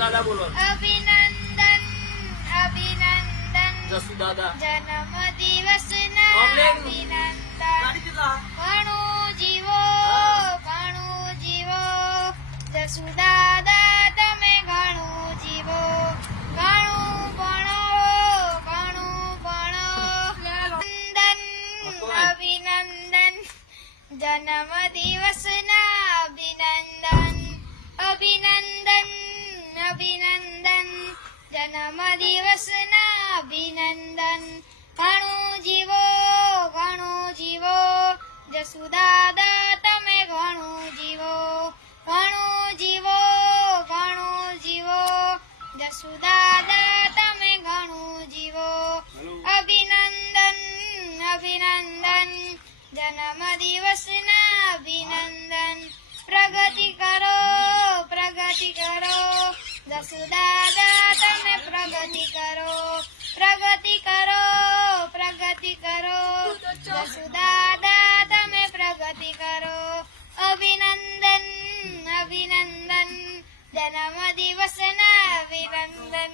દાદા બોલો. અભિનંદન અભિનંદન જસુ દાદા જન્મ દિવસના અભિનંદન. ઘણું જીવો જસુ દાદા તમે ઘણું જીવો. ઘણું ભણો અભિનંદન જન્મ દિવસના અભિનંદન. અભિનંદન અભિનંદન જન્મ દિવસના અભિનંદન. ઘણું જીવો જસુ દાદા તમે ઘણું જીવો. ઘણું જીવો જસુ દાદા તમે ઘણું જીવો. અભિનંદન જન્મ દિવસના અભિનંદન. પ્રગતિ કરો જસુ દાદા તમે પ્રગતિ કરો. જસુ દાદા તમે પ્રગતિ કરો. અભિનંદન જન્મ દિવસના અભિનંદન.